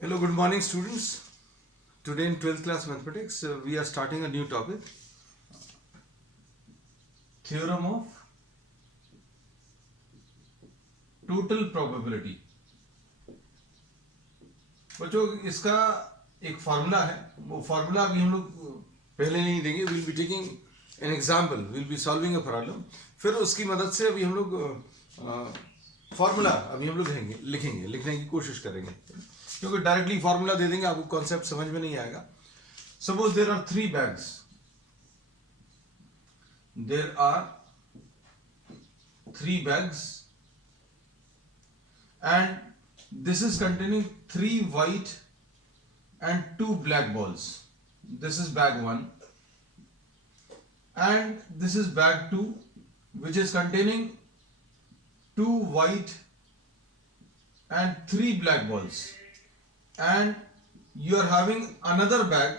Hello, good morning, students. Today in 12th class mathematics, we are starting a new topic, theorem of total probability. बच्चों इसका एक formula है, वो formula अभी हम लोग पहले नहीं देंगे. Will be taking an example, will be solving a problem. फिर उसकी मदद से अभी हम लोग फार्मूला अभी हम लोग लिखेंगे, लिखने की कोशिश करेंगे, क्योंकि डायरेक्टली फार्मूला दे देंगे आपको कॉन्सेप्ट समझ में नहीं आएगा. Suppose there are 3 bags. There are 3 bags, and this is containing 3 white and 2 black balls. This is bag 1, and this is bag 2, which is containing 2 white and 3 black balls. And you are having another bag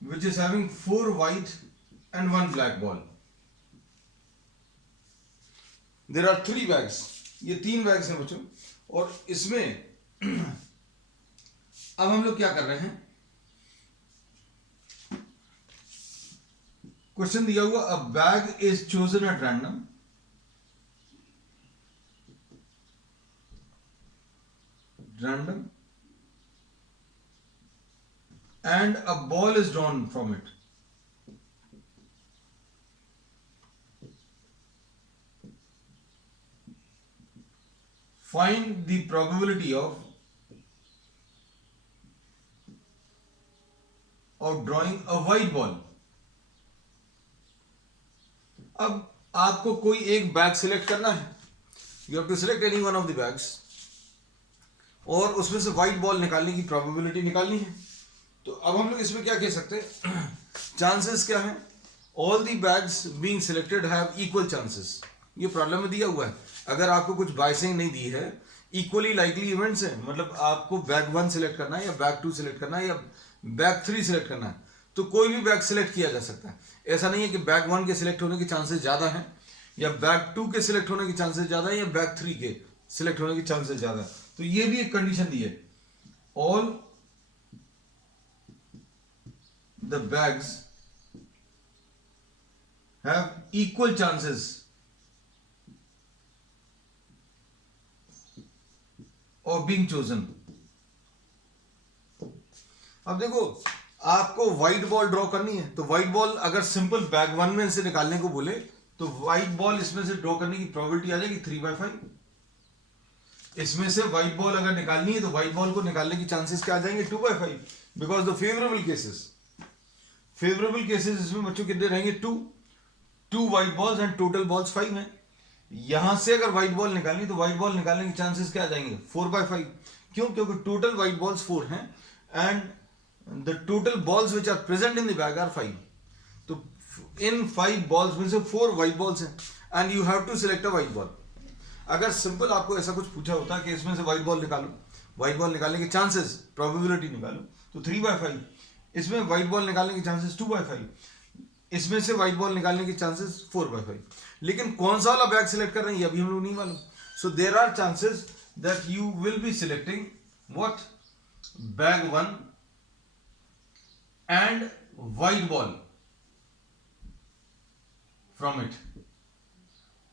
which is having 4 white and 1 black ball. There are 3 bags. ये 3 bags हैं बच्चों, और इसमें अब हम लोग क्या कर रहे हैं, क्वेश्चन दिया हुआ अ bag is chosen at random. And a ball is drawn from it. Find the probability of drawing a white ball. अब आपको कोई एक बैग सिलेक्ट करना है. You have to select any one of the bags, और उसमें से white ball निकालने की प्रोबेबिलिटी निकालनी है. तो अब हम लोग इसमें क्या कह सकते हैं, चांसेस क्या है, all the bags being selected have equal chances. ये प्रॉब्लम में दिया हुआ है. अगर आपको कुछ बाइसिंग नहीं दी है, इक्वली लाइकली इवेंट्स है, मतलब आपको बैग 1 सिलेक्ट करना है या बैग 2 सिलेक्ट करना है या बैग 3 सिलेक्ट करना है, तो कोई भी बैग सिलेक्ट किया जा सकता है. ऐसा नहीं है कि बैग 1 के सिलेक्ट होने के चांसेस ज़्यादा हैं, या बैग 2 के सिलेक्ट होने के चांसेस ज़्यादा है, या बैग 3 के सिलेक्ट होने के चांसेस ज़्यादा है. तो ये भी एक कंडीशन दी है, all the bags have equal chances of being chosen. अब देखो, आपको व्हाइट बॉल ड्रॉ करनी है, तो व्हाइट बॉल अगर सिंपल बैग 1 में से निकालने को बोले, तो व्हाइट बॉल इसमें से ड्रॉ करने की प्रोबेबिलिटी आ जाएगी 3/5. इसमें से व्हाइट बॉल अगर निकालनी है, तो व्हाइट बॉल को निकालने की चांसेस क्या आ जाएंगे, 2/5. बिकॉज द फेवरेबल केसेस इसमें बच्चों कितने रहेंगे, 2 white balls and total balls 5 हैं. यहां से अगर व्हाइट बॉल निकालनी, तो व्हाइट बॉल निकालने के चांसेस क्या आ जाएंगे, 4/5. क्यों? क्योंकि टोटल व्हाइट बॉल्स 4 हैं, and the total balls which are present in the bag are 5. तो इन 5 बॉल्स में से 4 व्हाइट बॉल्स हैं, and you have to select a white ball. अगर सिंपल आपको ऐसा कुछ पूछा होता कि इसमें से व्हाइट बॉल निकालो, व्हाइट बॉल निकालने के चांसेस प्रोबेबिलिटी निकालो, तो 3/5. इसमें व्हाइट बॉल निकालने के चांसेस 2/5. इसमें से व्हाइट बॉल निकालने के चांसेस 4/5. लेकिन कौन सा वाला बैग सिलेक्ट कर रहे हैं ये अभी हम लोग नहीं मालूम. So there are chances that you will be selecting what, bag 1 and white ball from it,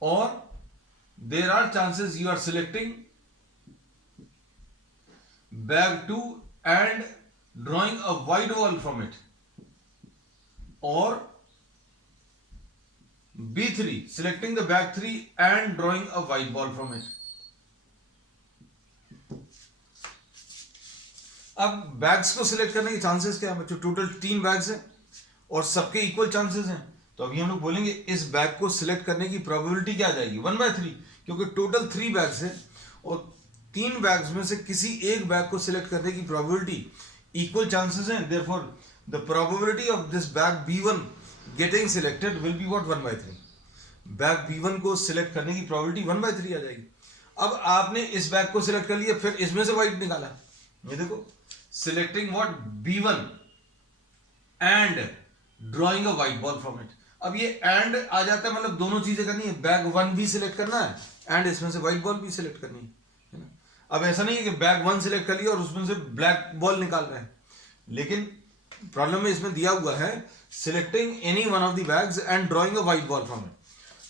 और there are chances you are selecting bag 2 and drawing a white ball from it, or B3 selecting the bag 3 and drawing a white ball from it. अब bags को select करने के chances क्या है बच्चों, total 3 bags हैं और सबके इक्वल चांसेस हैं. तो अभी हम लोग बोलेंगे इस बैग को सिलेक्ट करने की प्रोबेबिलिटी क्या आ जाएगी, 1/3, क्योंकि टोटल 3 बैग्स हैं और 3 बैग्स में से किसी एक बैग को सिलेक्ट करने की प्रोबेबिलिटी इक्वल चांसेस हैं. Therefore the probability of this bag B1 getting selected will be what, 1/3. Bag B1 को सिलेक्ट करने की प्रोबेबिलिटी 1/3 आ जाएगी. अब आपने इस बैग को सिलेक्ट कर लिया, फिर इसमें से व्हाइट निकाला, ये देखो, selecting what, B1 and drawing a white ball from it. अब ये एंड आ जाता है, मतलब दोनों चीजें करनी है, बैग 1 भी सिलेक्ट करना है एंड इसमें से व्हाइट बॉल भी सिलेक्ट करनी है ना. अब ऐसा नहीं है कि बैग 1 सिलेक्ट कर लिया और उसमें से ब्लैक बॉल निकाल रहे हैं, लेकिन प्रॉब्लम में इसमें दिया हुआ है selecting any one of the bags and drawing a white ball from it.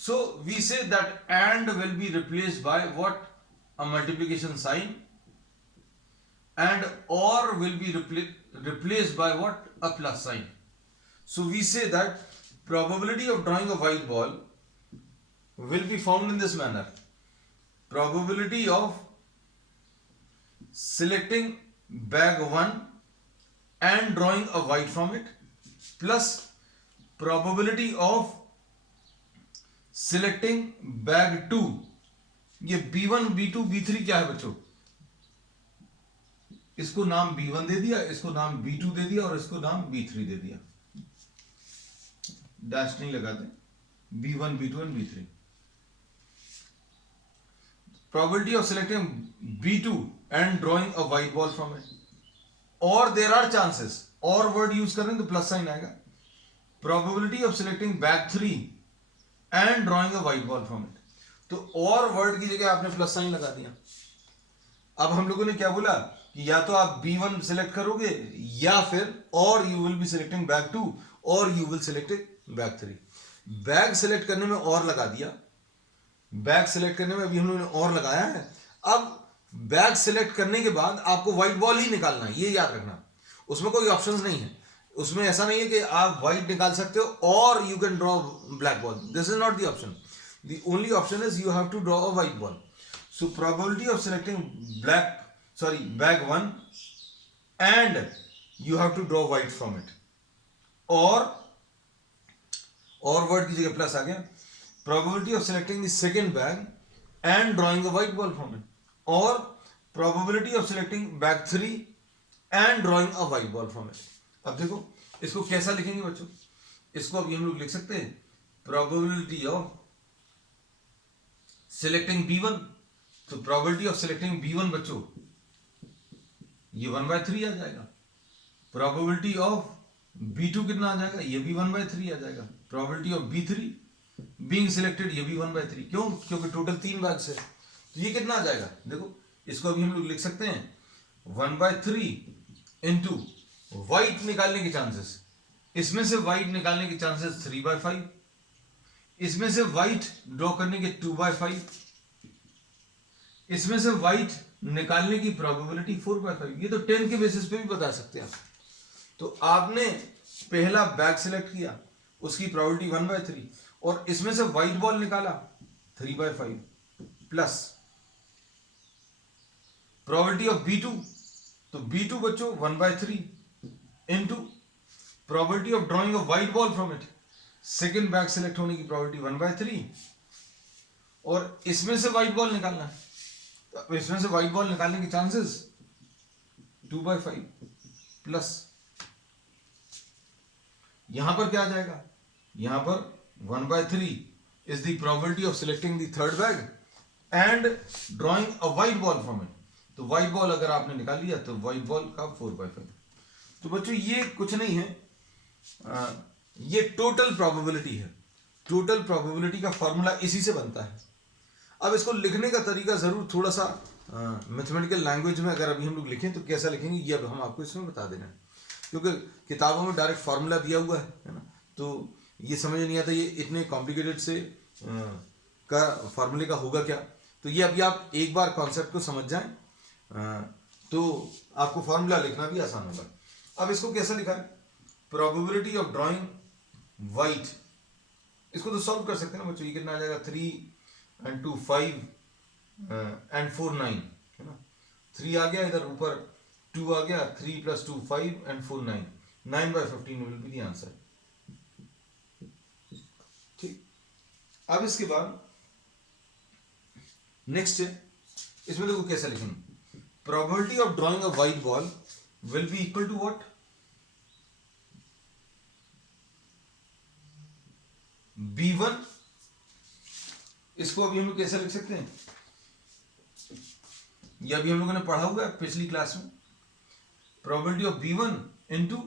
So we say that and will be replaced by what? A multiplication sign, and or will be replaced by what? A plus sign. So we say that probability of drawing a white ball will be found in this manner. Probability of selecting bag 1 and drawing a white from it plus probability of selecting bag 2. ये B1 B2 B3 क्या है बच्चों? इसको नाम B1 दे दिया, इसको नाम B2 दे दिया और इसको नाम B3 दे दिया. डैश नहीं लगाते. B1 B2 and B3. Probability of selecting B2 and drawing a white ball from it. Or there are chances. और वर्ड यूज करें तो प्लस साइन आएगा. Probability of selecting bag 3 and drawing a white ball from it. तो और word की जगह आपने plus sign लगा दिया. अब हम लोगों ने क्या बोला कि या तो आप B1 सिलेक्ट करोगे या फिर और you will be selecting bag 2 और you will select bag 3. Bag select करने में और लगा दिया. बैग सिलेक्ट करने में अभी हम लोगों ने और लगाया है. अब बैग सिलेक्ट करने के बाद आपको व्हाइट बॉल ही निकालना है, ये याद रखना. उसमें कोई ऑप्शंस नहीं है. उसमें ऐसा नहीं है कि आप व्हाइट निकाल सकते हो और you can draw black ball. This is not the option. The only option is you have to draw a white ball. So probability of selecting bag 1 and you have to draw white from it. और word की जगह plus आ गया. Probability of selecting the second bag and drawing a white ball from it. और probability of selecting bag 3 and drawing a white ball from it. अब देखो इसको कैसा लिखेंगे बच्चों? इसको अभी हम लोग लिख सकते हैं प्रोबेबिलिटी ऑफ सिलेक्टिंग B1. तो प्रोबेबिलिटी ऑफ सिलेक्टिंग B1 बच्चों ये 1/3 आ जाएगा. प्रोबेबिलिटी ऑफ B2 कितना आ जाएगा? ये भी 1/3 आ जाएगा. Probability of B3 being selected ये भी 1/3. क्यों? क्योंकि टोटल 3 बैग्स है. तो ये कितना आ जाएगा? देखो इसको अभी हम लोग लिख सकते हैं 1/3 इंटू व्हाइट निकालने के चांसेस. इसमें से व्हाइट निकालने के चांसेस 3/5. इसमें से व्हाइट ड्रॉ करने के 2/5. इसमें से व्हाइट निकालने की प्रोबेबिलिटी 4/5. ये तो 10 के बेसिस पे भी बता सकते हैं आप. तो आपने पहला बैग सिलेक्ट किया, उसकी प्रोबेबिलिटी 1/3 और इसमें से व्हाइट बॉल निकाला 3/5 प्लस प्रोबेबिलिटी ऑफ B2. तो B2 बच्चों 1/3 into probability of drawing a white ball from it. Second bag select होने की प्रोबेबिलिटी 1/3 और इसमें से व्हाइट बॉल निकालना है. तो इसमें से व्हाइट बॉल निकालने के चांसेस 2/5 प्लस यहां पर क्या आ जाएगा? यहां पर 1/3 is the probability of selecting the third bag and drawing a white ball from it. तो व्हाइट बॉल अगर आपने निकाल लिया तो व्हाइट बॉल का 4/5. तो बच्चों ये कुछ नहीं है, ये टोटल प्रोबेबिलिटी है. टोटल प्रोबेबिलिटी का फॉर्मूला इसी से बनता है. अब इसको लिखने का तरीका जरूर थोड़ा सा मैथमेटिकल लैंग्वेज में अगर अभी हम लोग लिखें तो कैसा लिखेंगे ये अब हम आपको इसमें बता देना है. क्योंकि किताबों में डायरेक्ट फार्मूला दिया हुआ है ना, तो ये समझ नहीं आता ये इतने कॉम्प्लिकेटेड से का फार्मूले का होगा क्या. तो ये अभी आप एक बार कॉन्सेप्ट को समझ जाएं तो आपको फार्मूला लिखना भी आसान होगा. अब इसको कैसा लिखा है? Probability of drawing white. इसको तो सॉल्व कर सकते हैं ना बच्चों. ये कितना आ जाएगा? 3 and 2 5 and 4 9 है ना. 3 आ गया इधर ऊपर, 2 आ गया, 3 + 2 5 and 4 9. 9/15 will be the answer. ठीक. अब इसके बाद नेक्स्ट है, इसमें देखो कैसा लिखेंगे. Probability of drawing a white ball will be equal to what? B1. इसको अभी हम लोग कैसे लिख सकते हैं? ये अभी हम लोगों ने पढ़ा हुआ है पिछली क्लास में. Probability of B1 into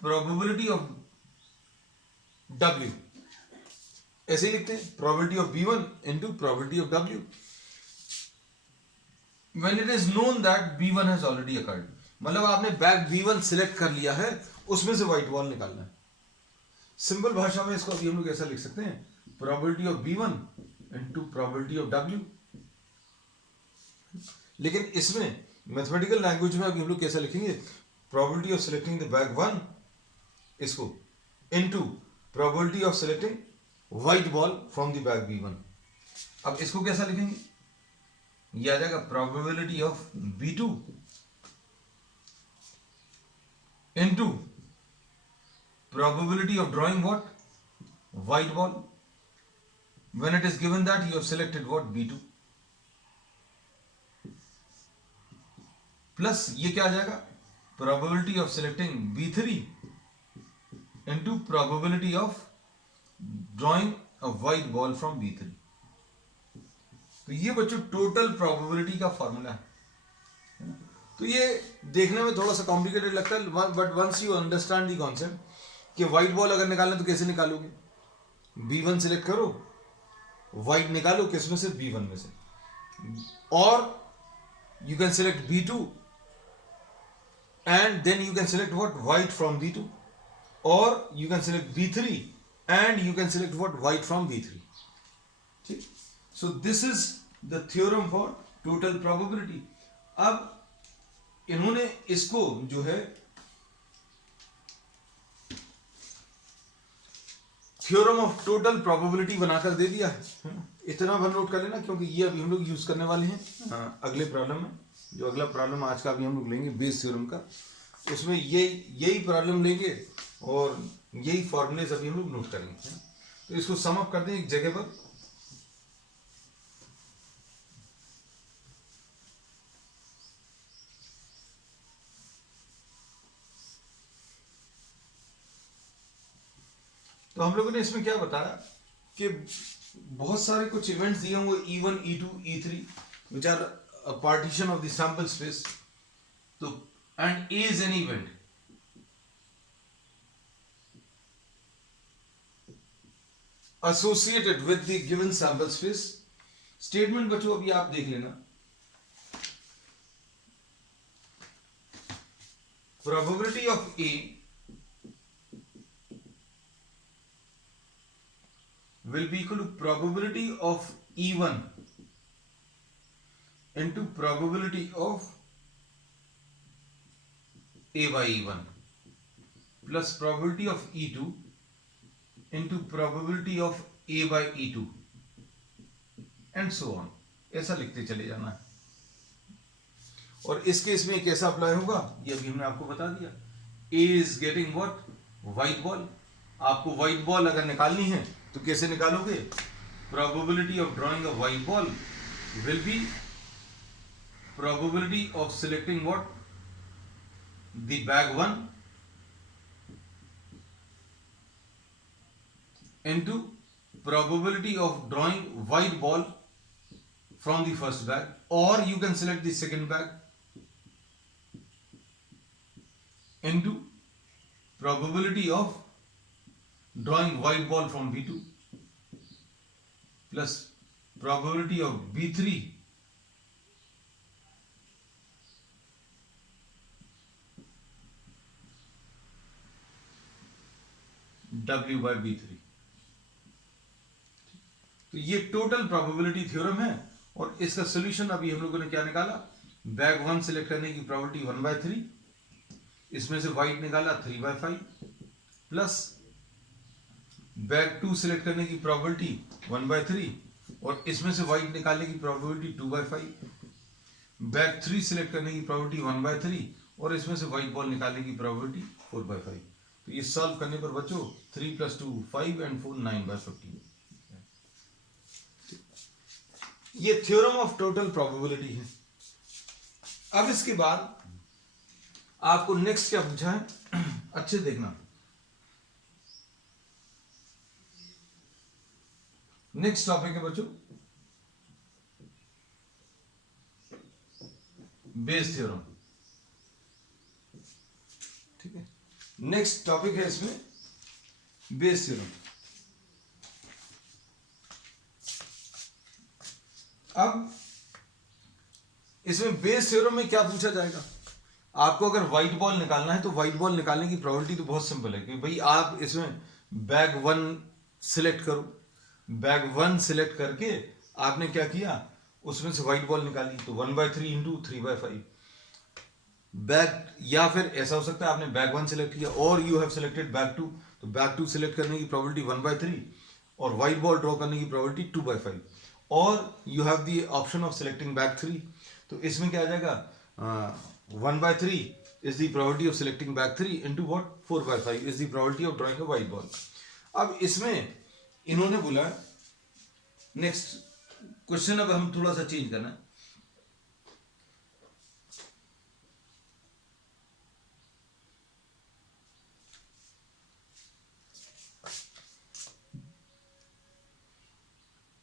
probability of W. ऐसे ही लिखते हैं probability of B1 into probability of W. when it is known that B1 has already occurred, मतलब आपने बैग B1 सिलेक्ट कर लिया है, उसमें से व्हाइट बॉल निकालना है। सिंपल भाषा में इसको अभी हम लोग ऐसा लिख सकते हैं, probability of B1 into probability of W। लेकिन इसमें मैथमेटिकल लैंग्वेज में अभी हम लोग कैसा लिखेंगे, probability of selecting the bag 1 इसको into probability of selecting white ball from the bag B1। अब इसको कैसा लिखेंगे, ये आ जाएगा probability of B2 into probability of drawing what, white ball, when it is given that you have selected what, B2, plus ये क्या आ जाएगा, probability of selecting B3 into probability of drawing a white ball from B3। तो ये बच्चों total probability का formula है। तो ये देखने में थोड़ा सा कॉम्प्लिकेटेड लगता है, but once you understand the concept कि व्हाइट बॉल अगर निकालना तो कैसे निकालोगे, B1 सिलेक्ट करो, व्हाइट निकालो, किस में से, B1 में से, और you can select B2 and then you can select what, white from B2, और you can select B3 and you can select what, white from B3। ठीक, so this is the theorem for total probability. अब इन्होंने इसको जो है theorem of total probability बनाकर दे दिया है। इतना भर नोट कर लेना, क्योंकि ये अभी हम लोग यूज करने वाले हैं अगले प्रॉब्लम में। जो अगला प्रॉब्लम आज का अभी हम लोग लेंगे बेस थ्योरम का, उसमें यही प्रॉब्लम लेंगे और यही फॉर्मूलेज अभी हम लोग नोट करेंगे। तो इसको सम अप कर दें एक जगह पर। तो हम लोगों ने इसमें क्या बताया कि बहुत सारे कुछ इवेंट्स दिए होंगे, E1, E2, E3 which are a partition of the sample space। तो and A is an event associated with the given sample space। Statement बच्चों अभी आप देख लेना, probability of A will be equal to probability of E1 into probability of A by E1 plus probability of E2 into probability of A by E2 and so on। ऐसा लिखते चले जाना है। और इस केस में कैसा अप्लाई होगा ये अभी हमने आपको बता दिया। A is getting what, white ball। आपको white ball अगर निकालनी है तो कैसे निकालोगे, probability of drawing a white ball will be probability of selecting what, the bag 1 into probability of drawing white ball from the first bag, or you can select the second bag into probability of drawing white ball from B2 plus probability of B3 W by B3। तो ये total probability theorem है। और इसका solution अभी हम लोगों ने क्या निकाला, बैग 1 सिलेक्ट करने की प्रोबेबिलिटी 1/3, इसमें से व्हाइट निकाला 3/5 प्लस बैग 2 सिलेक्ट करने की प्रोबेबिलिटी 1/3 और इसमें से व्हाइट निकालने की प्रोबेबिलिटी 2/5, बैग 3 सिलेक्ट करने की प्रोबेबिलिटी 1/3 और इसमें से व्हाइट बॉल निकालने की प्रोबेबिलिटी 4/5। तो ये सॉल्व करने पर बच्चों 3 + 2 5 and 4 9/15। ये थ्योरम ऑफ टोटल प्रोबेबिलिटी है। अब इसके बाद आपको नेक्स्ट क्या पूछा है, अच्छे देखना। नेक्स्ट टॉपिक है बच्चों बेस थ्योरम। ठीक है, नेक्स्ट टॉपिक है इसमें बेस थ्योरम। अब इसमें बेस थ्योरम में क्या पूछा जाएगा, आपको अगर व्हाइट बॉल निकालना है तो व्हाइट बॉल निकालने की प्रोबेबिलिटी तो बहुत सिंपल है कि भाई आप इसमें बैग 1 सिलेक्ट करो, बैग 1 सिलेक्ट करके आपने क्या किया, उसमें से व्हाइट बॉल निकाली, तो 1/3 इंटू 3/5 बैग, या फिर ऐसा हो सकता है आपने बैग 1 सिलेक्ट किया और यू हैव सिलेक्टेड बैग 2, तो बैग 2 सिलेक्ट करने की प्रोबेबिलिटी 1/3 और व्हाइट बॉल ड्रॉ करने की प्रोबेबिलिटी 2/5, और you have the option of selecting bag 3, तो इसमें क्या आ जाएगा, 1/3 is the probability of selecting bag 3 into what, 4/5 is the probability of drawing a white ball. अब इसमें इन्होंने बोला नेक्स्ट क्वेश्चन, अब हम थोड़ा सा चेंज करना है,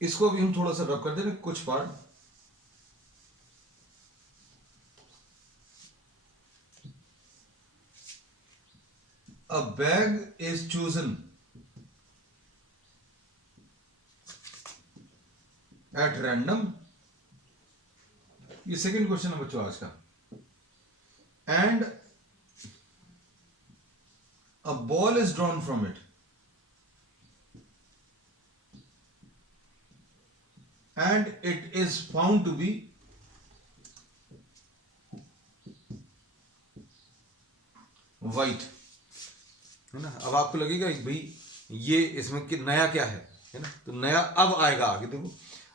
इसको भी हम थोड़ा सा रब कर देंगे कुछ part. A bag is chosen at random, ये सेकंड क्वेश्चन है बच्चों आज का, and a ball is drawn from it and it is found to be white, है ना। अब आपको लगेगा कि भाई ये इसमें कि नया क्या है ना, तो नया अब आएगा आगे, देखो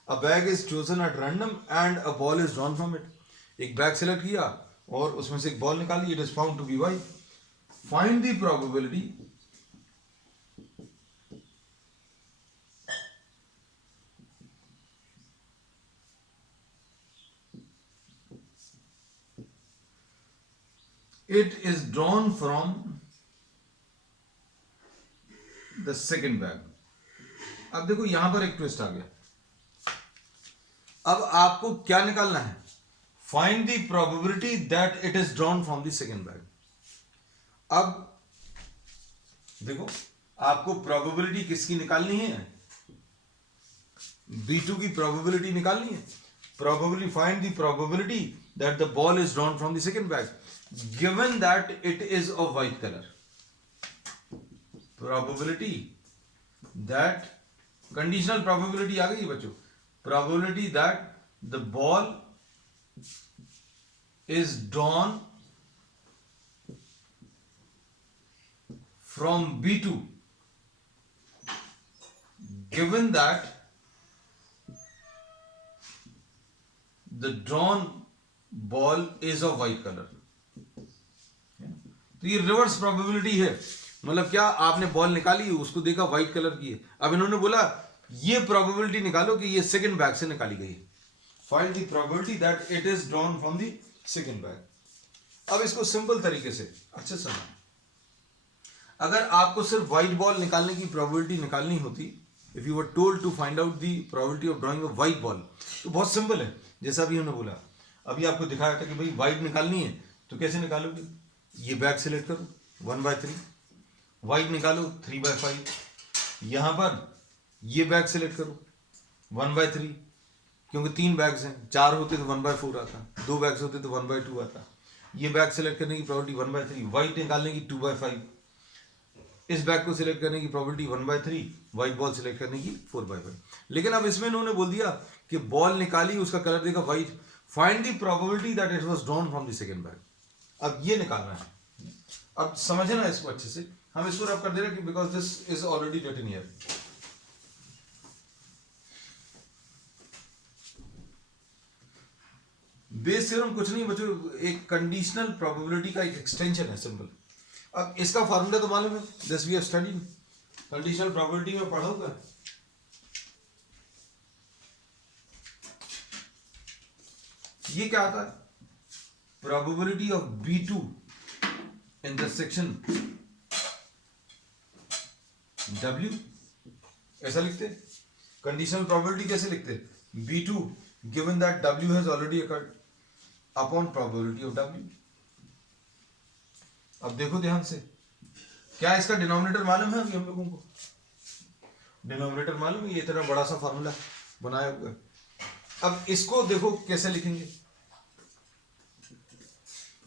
a bag is chosen at random and a ball is drawn from it, एक बैग सिलेक्ट किया और उसमें से एक बॉल निकाली, it is found to be white, find the probability it is drawn from the second bag. अब देखो यहां पर एक ट्विस्ट आ गया, अब आपको क्या निकालना है, find the probability that it is drawn from the second bag. अब देखो आपको प्रोबेबिलिटी किसकी निकालनी है, B2 की प्रोबेबिलिटी निकालनी है, probability find the probability that the ball is drawn from the second bag given that it is of white colour, probability that, conditional probability आ गई बच्चों, probability that the ball is drawn from B2 given that the drawn ball is of white color, तो ये reverse probability है, मतलब क्या, आपने ball निकाली उसको देखा व्हाइट कलर की है, अब इन्होंने बोला ये प्रोबेबिलिटी निकालो कि ये सेकंड बैग से निकाली गई है, find the probability that it is drawn from the second bag. अब इसको सिंपल तरीके से अच्छे से समझो, अगर आपको सिर्फ व्हाइट बॉल निकालने की प्रोबेबिलिटी निकालनी होती, if you were told to find out the probability of drawing a white ball, तो बहुत सिंपल है, जैसा अभी हमने बोला, अभी आपको दिखाया था कि भाई व्हाइट निकालनी है तो कैसे निकालोगे, ये बैग सिलेक्ट करो 1/3, व्हाइट निकालो 3/5, यहां पर ये बैग सिलेक्ट करो 1/3, क्योंकि 3 बैग्स हैं, 4 होते तो 1/4 आता, 2 बैग्स होते तो 1/2 आता, ये बैग सिलेक्ट करने की प्रोबेबिलिटी 1/3, व्हाइट निकालने की 2/5, इस बैग को सिलेक्ट करने की प्रोबेबिलिटी 1/3, व्हाइट बॉल सिलेक्ट करने की 4/5। लेकिन अब इसमें इन्होंने बोल दिया कि बॉल निकाली, उसका कलर देखा white, find the probability that it was drawn from the second bag. अब ये निकालना है, अब समझना इसको अच्छे से, हम इसको रब कर दे रहे हैं because this is already written here. Bayes theorem कुछ नहीं बच्चों, एक कंडीशनल प्रोबेबिलिटी का एक एक्सटेंशन है, सिंपल। अब इसका फॉर्मूला तो मालूम है, this we have studied, conditional probability में पढ़ोगे, ये क्या आता है, probability of B2 in this section W, ऐसा लिखते, कंडीशनल प्रोबेबिलिटी कैसे लिखते, B2 given that W has already occurred upon probability of W। अब देखो ध्यान से, क्या इसका डिनोमिनेटर मालूम है अभी हम लोगों को, डिनोमिनेटर मालूम है, ये इतना बड़ा सा फॉर्मूला बनाया हुआ है। अब इसको देखो कैसे लिखेंगे,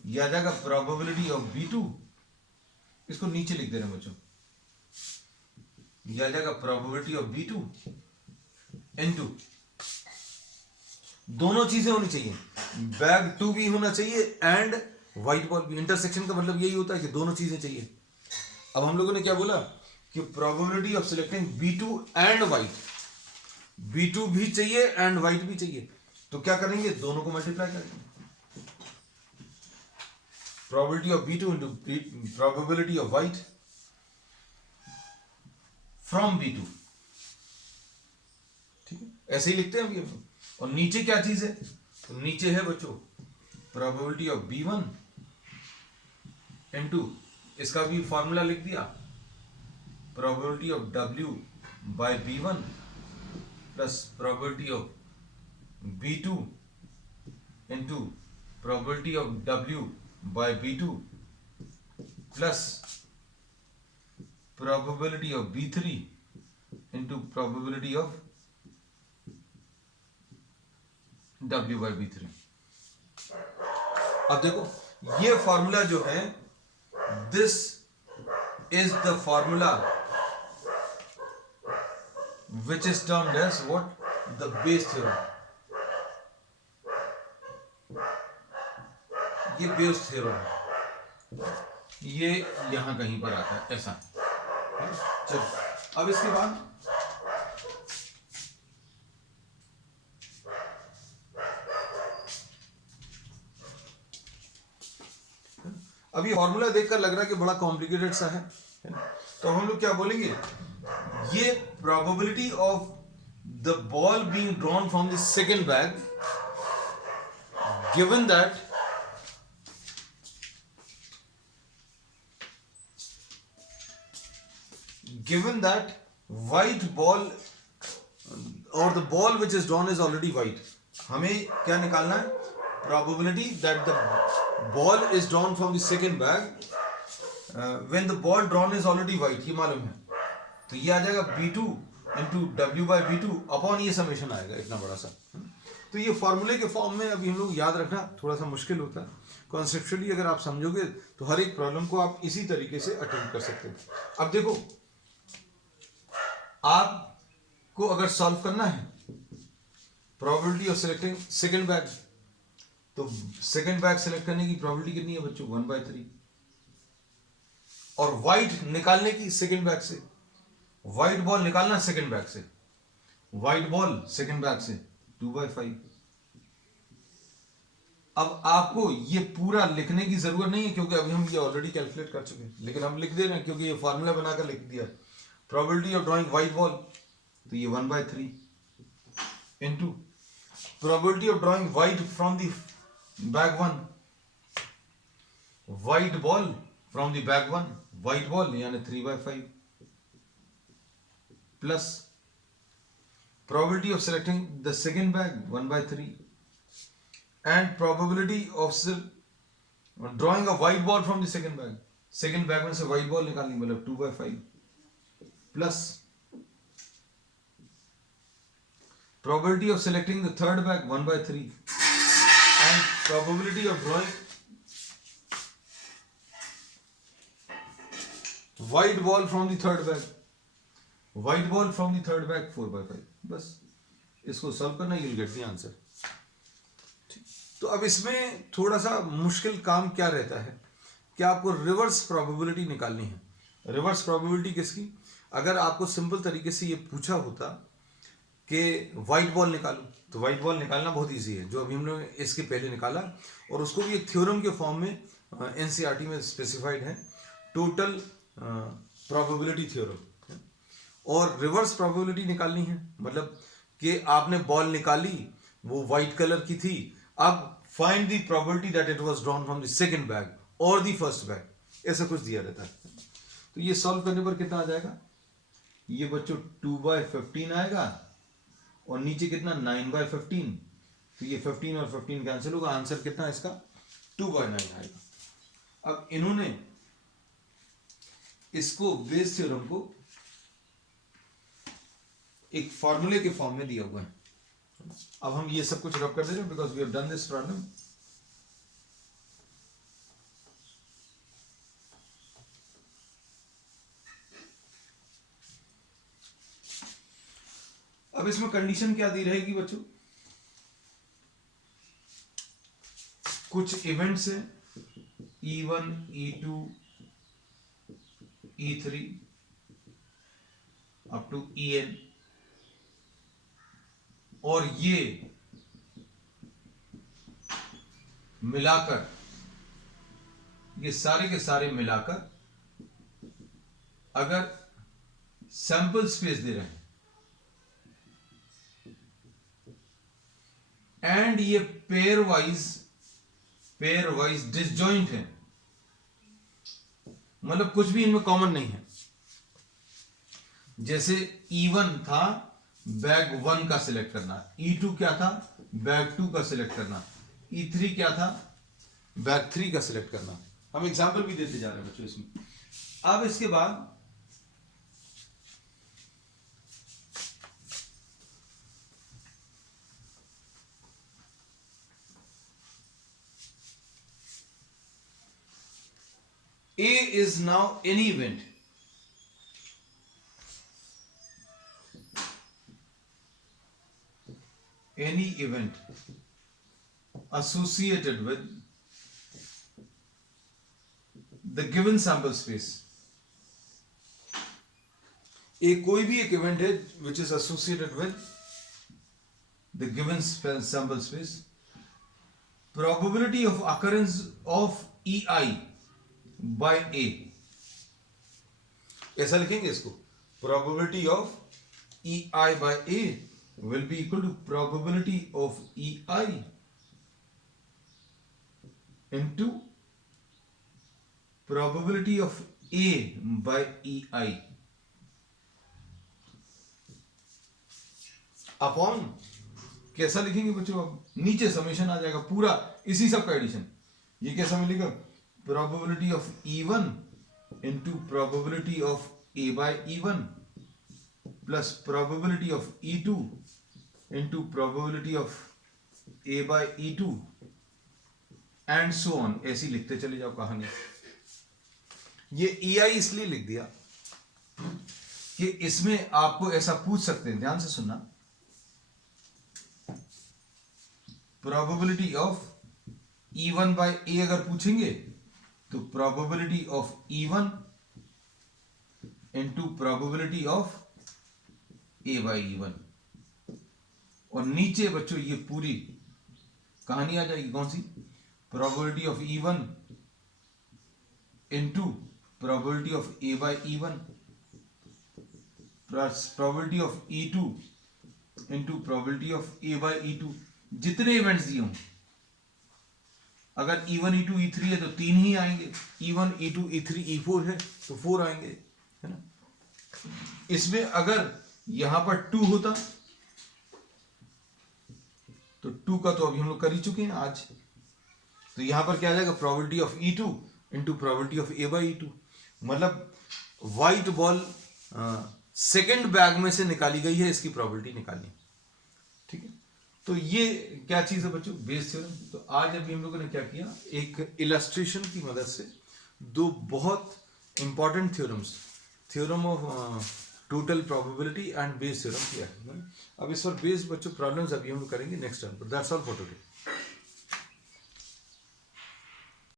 ये आ जाएगा प्रोबेबिलिटी ऑफ B2, इसको नीचे लिख दे रहे हैं बच्चों, ये आ जाएगा प्रोबेबिलिटी ऑफ B2 इनटू, दोनों चीजें होनी चाहिए, बैग 2 भी होना चाहिए एंड व्हाइट बॉल भी। इंटरसेक्शन का मतलब यही होता है कि दोनों चीजें चाहिए। अब हम लोगों ने क्या बोला कि probability of selecting B2 and white, B2 भी चाहिए एंड व्हाइट भी चाहिए, तो क्या करेंगे, दोनों को मल्टीप्लाई करेंगे। Probability of B2 into probability of white from B2, ठीक है, ऐसे ही लिखते हैं अभी हम। और नीचे क्या चीज है, तो नीचे है बच्चों प्रोबेबिलिटी ऑफ B1 इनटू, इसका भी फॉर्मूला लिख दिया, probability of W by B1 plus probability of B2 into probability of W by B2 plus probability of B3 into probability of W by B3। अब देखो ये फॉर्मूला जो है, this is the formula which is termed as what, the Bayes theorem. ये Bayes theorem है, ये यहां कहीं पर आता है ऐसा। चलो अब इसके बाद अब ये फॉर्मूला देखकर लग रहा है कि बड़ा कॉम्प्लिकेटेड सा है ना? तो हम लोग क्या बोलेंगे, ये probability of the ball being drawn from the second bag given that white ball or the ball which is drawn is already white, हमें क्या निकालना है, probability that the ball is drawn from the second bag when the ball drawn is already white, ये मालूम है, तो ये आ जाएगा B2 into W by B2 upon ये समेशन आएगा इतना बड़ा सा। तो ये फॉर्मूले के फॉर्म में अभी हम लोग याद रखना थोड़ा सा मुश्किल होता है, कॉन्सेप्चुअली अगर आप समझोगे तो हर एक प्रॉब्लम को आप इसी तरीके से अटेम्प्ट कर सकते हो। अब देखो आपको अगर सॉल्व करना है probability of selecting second bag, तो सेकंड बैग सिलेक्ट करने की प्रोबेबिलिटी कितनी है बच्चों, 1/3, और व्हाइट निकालने की सेकंड बैग से, व्हाइट बॉल निकालना सेकंड बैग से, व्हाइट बॉल सेकंड बैग से 2/5। अब आपको ये पूरा लिखने की जरूरत नहीं है क्योंकि अभी हम ये ऑलरेडी कैलकुलेट कर चुके हैं, लेकिन हम लिख दे रहे हैं क्योंकि ये फॉर्मूला बनाकर लिख दिया। Probability of drawing white ball, तो ये 1/3 into probability of drawing white from the bag 1, white ball from the bag 1, white ball यानी 3/5 plus probability of selecting the second bag 1/3 and probability of drawing a white ball from the second bag, second bag में से white ball निकालनी मतलब 2/5 plus probability of selecting the third bag 1/3 and probability of drawing white ball from the third bag, white ball from the third bag 4/5। बस इसको solve करना, you'll get the answer। तो अब इसमें थोड़ा सा मुश्किल काम क्या रहता है कि आपको रिवर्स प्रोबेबिलिटी निकालनी है। रिवर्स प्रोबेबिलिटी किसकी, अगर आपको सिंपल तरीके से ये पूछा होता कि व्हाइट बॉल निकालो, तो व्हाइट बॉल निकालना बहुत इजी है, जो अभी हमने इसके पहले निकाला, और उसको भी एक थ्योरम के फॉर्म में एनसीईआरटी में स्पेसिफाइड है, टोटल प्रोबेबिलिटी थ्योरम। और रिवर्स प्रोबेबिलिटी निकालनी है मतलब कि आपने बॉल निकाली, वो व्हाइट कलर की थी, अब find the probability that it was drawn from the second bag और द फर्स्ट बैग, ऐसा कुछ दिया रहता है। तो ये सॉल्व करने पर कितना आ जाएगा, ये बच्चों 2/15 आएगा, और नीचे कितना 9/15, तो ये 15 और 15 कैंसिल होगा, आंसर कितना इसका 2/9 आएगा। अब इन्होंने इसको बेस थ्योरम को एक फॉर्मूले के फॉर्म में दिया हुआ है। अब हम ये सब कुछ रब कर दे रहे हैं because we have done this problem. अब इसमें कंडीशन क्या दी रहेगी बच्चों, कुछ इवेंट्स है E1, E2, E3 up to En, और ये मिलाकर, ये सारे के सारे मिलाकर अगर सैंपल स्पेस दे रहे हैं एंड ये पेयर वाइज डिसजॉइंट है, मतलब कुछ भी इनमें कॉमन नहीं है, जैसे E1 था बैग 1 का सिलेक्ट करना, E2 क्या था बैग 2 का सिलेक्ट करना, E3 क्या था बैग 3 का सिलेक्ट करना। हम एग्जांपल भी देते जा रहे हैं बच्चों इसमें। अब इसके बाद A is now any event associated with the given sample space। कोई भी एक इवेंट है which is associated with the given sample space, probability of occurrence of EI by A, ऐसा लिखेंगे इसको, probability of EI by A will be equal to probability of EI into probability of A by EI upon, कैसा लिखेंगे बच्चों, अब नीचे summation आ जाएगा पूरा इसी सब का एडिशन। ये कैसा मिलेगा, probability of E1 into probability of A by E1 plus probability of E2 into probability of A by E2 and so on, ऐसी लिखते चले जाओ कहानी। ये EI इसलिए लिख दिया कि इसमें आपको ऐसा पूछ सकते हैं, ध्यान से सुनना, probability of E1 by A अगर पूछेंगे तो probability of E1 into probability of A by E1, और नीचे बच्चों ये पूरी कहानी आ जाएगी, कौन सी, probability of E1 into probability of A by E1 plus probability of E2 into probability of A by E2, जितने इवेंट्स दिए हों, अगर E1 E2 E3 है तो 3 ही आएंगे, E1 E2 E3 E4 है तो 4 आएंगे, है ना। इसमें अगर यहां पर 2 होता तो 2 का तो अभी हम लोग कर ही चुके हैं आज, तो यहां पर क्या आ जाएगा, probability of E2 into probability of A by E2, मतलब व्हाइट बॉल सेकंड बैग में से निकाली गई है, इसकी प्रोबेबिलिटी निकाली, ठीक है। तो ये क्या चीज है बच्चों, बेस थ्योरम। तो आज अभी हम लोगों ने क्या किया, एक इलस्ट्रेशन की मदद से दो बहुत important theorems, theorem of total probability and Bayes theorem किया है। अब इस पर बेस्ड बच्चों प्रॉब्लम्स अभी हम लोग करेंगे नेक्स्ट टाइम पर। That's all for today.